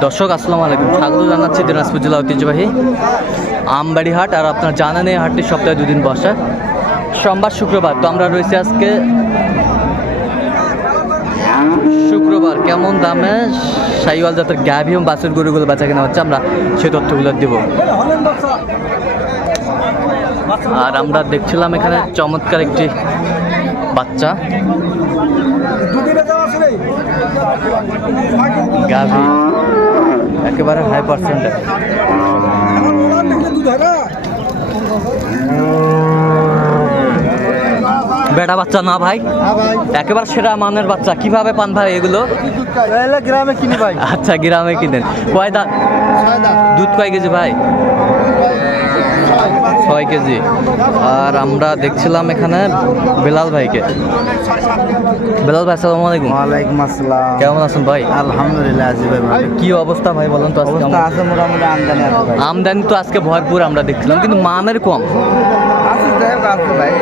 দর্শক, আসসালামু আলাইকুম। স্বাগত জানাচ্ছি দিনাজপুর জেলা ঐতিহ্যবাহী আমবাড়ি হাট আর আপনার জানেন এই হাটটি সপ্তাহে দুদিন বসে। সোমবার, শুক্রবার। তো আমরা রয়েছি আজকে শুক্রবার। কেমন দামে সাইওয়াল জাতের গ্যাভি এবং বাছুর গরুগুলো বেচা কেনা হচ্ছে? আমরা সেই তথ্যগুলো দেব। আর আমরা দেখছিলাম এখানে চমৎকার একটি বাচ্চা। গাভি। একেবারে হাই পার্সেন্টেজ বেটা বাচ্চা না ভাই? একেবারে সেরা মানের বাচ্চা। কীভাবে পান ভাই এগুলো? গ্রামে কিনি ভাই। আচ্ছা গ্রামে কিনেন। কয় দা দুধ কয় কেজি ভাই? ছয় কেজি। আর আমরা দেখছিলাম এখানে বেলাল ভাইকে। বেলাল ভাই আসসালামু আলাইকুম। ওয়ালাইকুম আসসালাম। কেমন আছেন ভাই? আলহামদুলিল্লাহ আজি ভাই কি অবস্থা ভাই বলেন তো আজকে অবস্থা আছে মোটামুটি আমদানি আমদানি তো আজকে ভরপুর আমরা দেখছিলাম কিন্তু মানের কম। ভাই।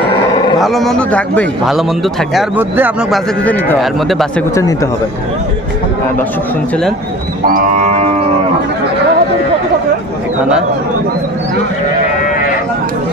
ভালো মন্দ থাকবেই। ভালো মন্দ থাকবে। এর মধ্যে আপনাকে বাসে খুঁজে নিতে হবে। এর মধ্যে বাসে কুচে নিতে হবে। আর দর্শক শুনছিলেন? এখানে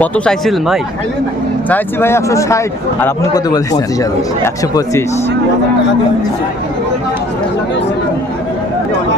কত চাইছিলেন ভাই? চাইছি ভাই একশো ষাট। আর আপনি কত বলছেন? একশো পঁচিশ।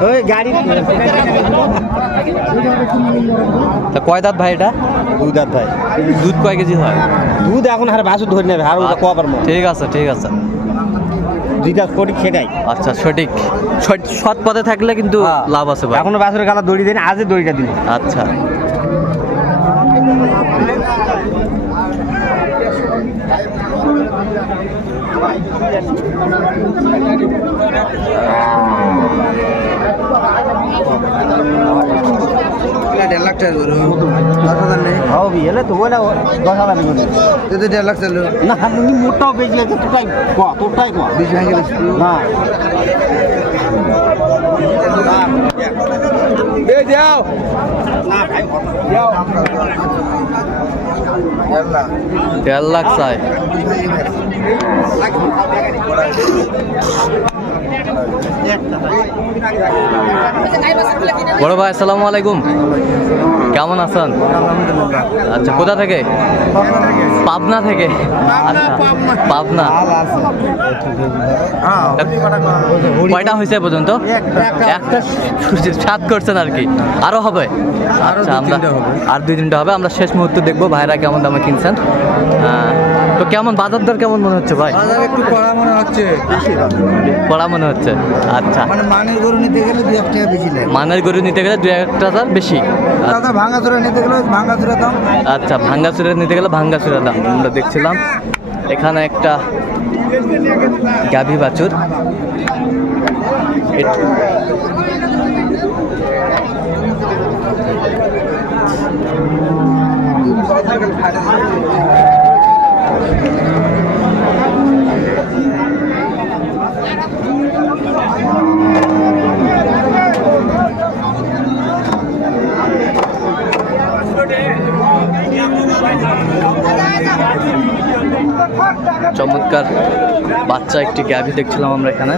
ওই গাড়ি। তা কয় দাঁত ভাই এটা? দুধ আর ভাই। দুধ কয় কেজি হয়? দুধ এখন হারে বাসু ধরে নেবে আর ওটা কবার ঠিক আছে ঠিক আছে। দুইটা কোটি খেটাই। আচ্ছা সঠিক। সৎ- পথে থাকলে কিন্তু হ্যাঁ। লাভ আছে ভাই। এখনও বাসুরের গালা দড়ি দেন আজই দড়িটা দিন আচ্ছা। দেড় লাখ টাকা করে। দশ হাজার নেই? হবে এলে তো বলে দশ হাজার নেই তো দেড় লাখ চালু না মোটাও বেশি লাগে তোরটাই ক তোরটাই ক বিশ ভেঙে না। যাও। চাই। বড় ভাই আসসালামু আলাইকুম। কেমন আছেন? আচ্ছা কোথা থেকে? পাবনা থেকে? আচ্ছা পাবনা। কয়টা হয়েছে পর্যন্ত? একটা সাত করছেন আর কি। আরও হবে? আচ্ছা আমরা আর দুই তিনটা হবে। আমরা শেষ মুহূর্তে দেখব ভাইরা কেমন দামে কিনছেন। তো কেমন বাজার দর কেমন মনে হচ্ছে ভাই? বাজার একটু কড়া মনে হচ্ছে। পড়া মনে হচ্ছে? আচ্ছা। মানে মানের গরু নিতে গেলে দু এক টাকা বেশি লাগে। মানের গরু নিতে গেলে দু একটা হাজার বেশি? দাদা ভাঙা চোরা নিতে গেলে ভাঙা চোরা দাম। আচ্ছা ভাঙ্গাচুরের নিতে গেলে ভাঙ্গাচুরের দাম। আমরা দেখছিলাম এখানে একটা গাভী বাছুর। চমৎকার বাচ্চা একটি গ্যাভি দেখছিলাম আমরা এখানে।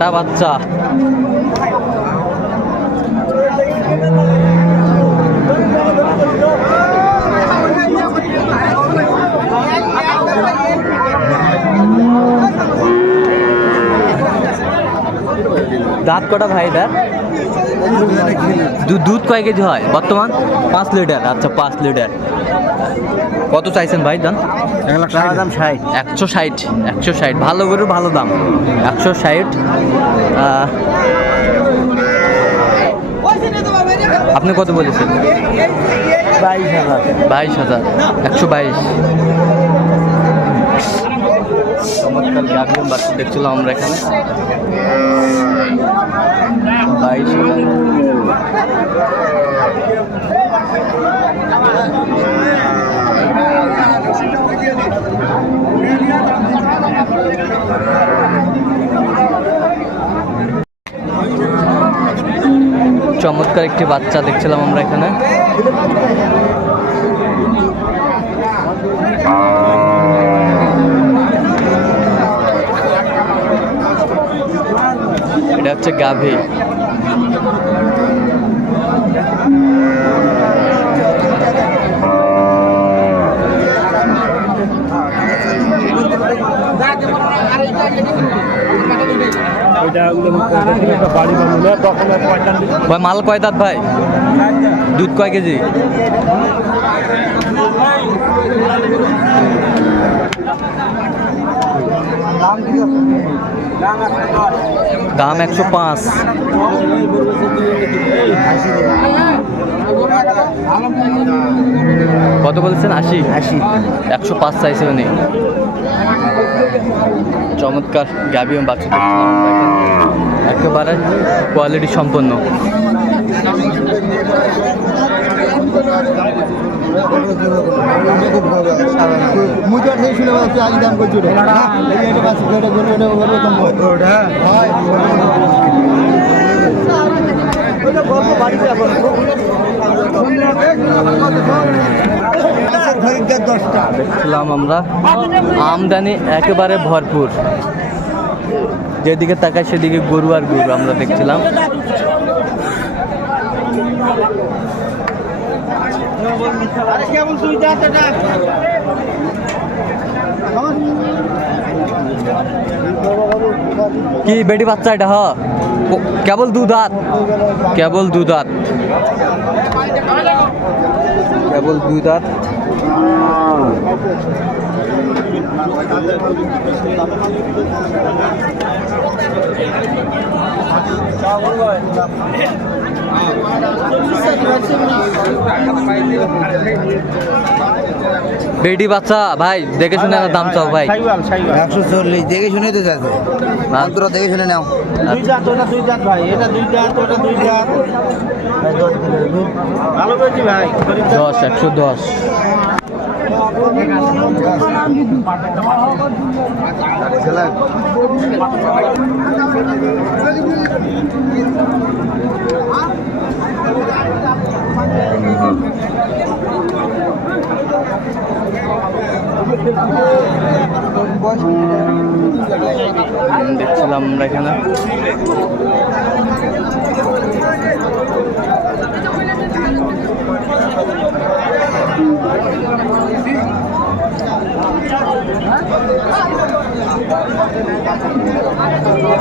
বেটা বাচ্চা। দাঁত কটা ভাই দু- দুধ কয় কেজি হয় বর্তমান? পাঁচ লিটার আচ্ছা পাঁচ লিটার। কত চাইছেন ভাই দাম? দাম ষাট। একশো ষাট একশো ষাট। ভালো গরুর ভালো দাম। একশো ষাট। আপনি কত বলেছেন? বাইশ হাজার। বাইশ হাজার একশো বাইশ। চমৎকার গাভিয়ন বাচ্চা দেখছিলাম আমরা এখানে। বাইশ চমৎকার একটি বাচ্চা দেখছিলাম আমরা এখানে। এটা হচ্ছে গাভী। ভাই মাল কয় দাঁত ভাই? দুধ কয় কেজি? দাম একশো পাঁচ। কত বলছেন? আশি? আশি। একশো পাঁচ চাইছে উনি। চমৎকার গাবি এবং বাচ্চা একেবারে কোয়ালিটি সম্পন্ন। সেই শুনে আগে দাম এটা এটা এটা ওটা দেখছিলাম আমরা। আমদানি একেবারে ভরপুর। যেদিকে তাকায় সেদিকে গরু আর গরু আমরা দেখছিলাম। কেমন কি বেটি বাচ্চা এটা হ? কেবল দুধাত কেবল দুধাত কেবল দুধাত বেটি বাচ্চা ভাই দেখে শুনে না দাম চাও ভাই। একশো চল্লিশ দেখে শুনে তো যাচ্ছে। না। দেখে শুনে নাও। দুই জাত ওটা দুই জাত ভাই। এটা দুই জাত ওটা দুই জাত। ভালো ভাই দশ একশো দশ। দেখছিলাম আমরা এখানে।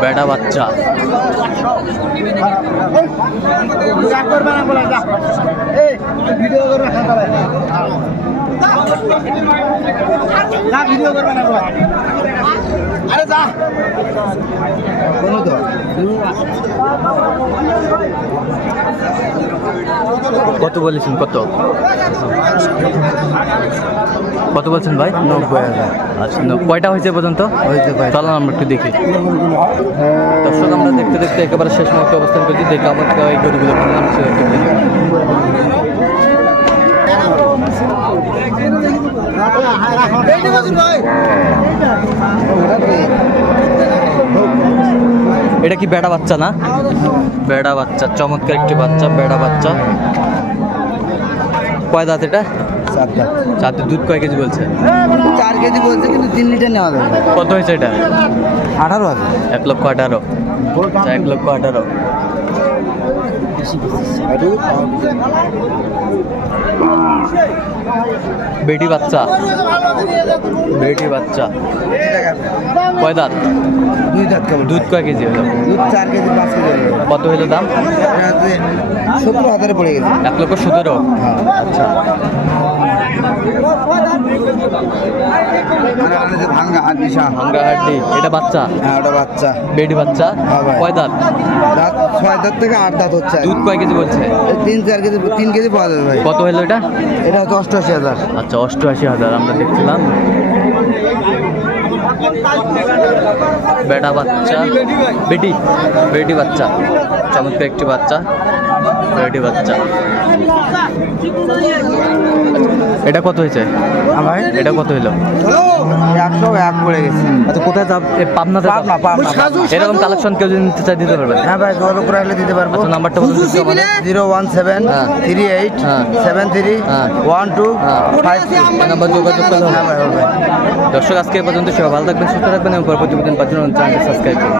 বেটা বাচ্চা ভিডিও ভিডিও করবে না আরে যা। কোনো তো কত বলেছেন কত? কত বলছেন ভাই? নব্বই হাজার। আচ্ছা কয়টা হয়েছে পর্যন্ত? হয়েছে ভাই। চলো আমরা একটু দেখি। দর্শক আমরা দেখতে দেখতে একেবারে শেষ মুহূর্তে অবস্থান করছি। দেখে আমাদের এই গরুগুলো কিনলাম সে একটু দেখি। এটা কি বেড়া বাচ্চা না? বেড়া বাচ্চা চমৎকার একটি বাচ্চা বেড়া বাচ্চা। কয় দাঁত এটা? চারটে দুধ কয় কেজি বলছে? চার কেজি বলছে কিন্তু তিন লিটার নেওয়া যাবে। কত হয়েছে এটা? আঠারো এক লক্ষ আঠারো। আচ্ছা এক লক্ষ আঠারো। বেটি বাচ্চা। বেটি বাচ্চা। কয় দাঁত? দুই দাঁত কেমন? দুধ কয় কেজি হলো? দুধ চার কেজি পাঁচ কেজি কত হলো দাম? সত্তর হাজারে পড়ে গেছে। এক লক্ষ সতেরো। আচ্ছা। এটা বাচ্চা? হ্যাঁ ওটা বাচ্চা। বেটি বাচ্চা? হ্যাঁ। কয় দাঁত? দাঁত ছয় দাঁত থেকে আট দাঁত হচ্ছে। দুধ কয় কেজি বলছে? তিন চার কেজি তিন কেজি পাওয়া যাবে ভাই। কত হলো এটা? এটা হচ্ছে অষ্টআশি হাজার। আচ্ছা অষ্টআশি হাজার আমরা দেখছিলাম। বেটা বাচ্চা। বেটি বেটি বাচ্চা চমৎকার একটি বাচ্চা। বেটি বাচ্চা। এটা কত হয়েছে? ভাই এটা কত হইল একশো এক পড়ে গেছে। আচ্ছা কোথায় যাব? পাবনা, পাবনা, পাবনা। এরকম কালেকশন কেউ যদি নিতে চাই দিতে পারবেন হ্যাঁ ভাই যোগাযোগ করে আসলে দিতে পারব। আচ্ছা নাম্বারটা বলুন। জিরো ওয়ান সেভেন হ্যাঁ। থ্রি এইট হ্যাঁ। সেভেন থ্রি হ্যাঁ। One two. Five three. Number যোগাযোগ করলে হবে। হ্যাঁ ভাই দর্শক আজকে পর্যন্ত সবাই ভালো থাকবেন সুস্থ থাকবেন এবং পরবর্তী চ্যানেলটি সাবস্ক্রাইব করবেন।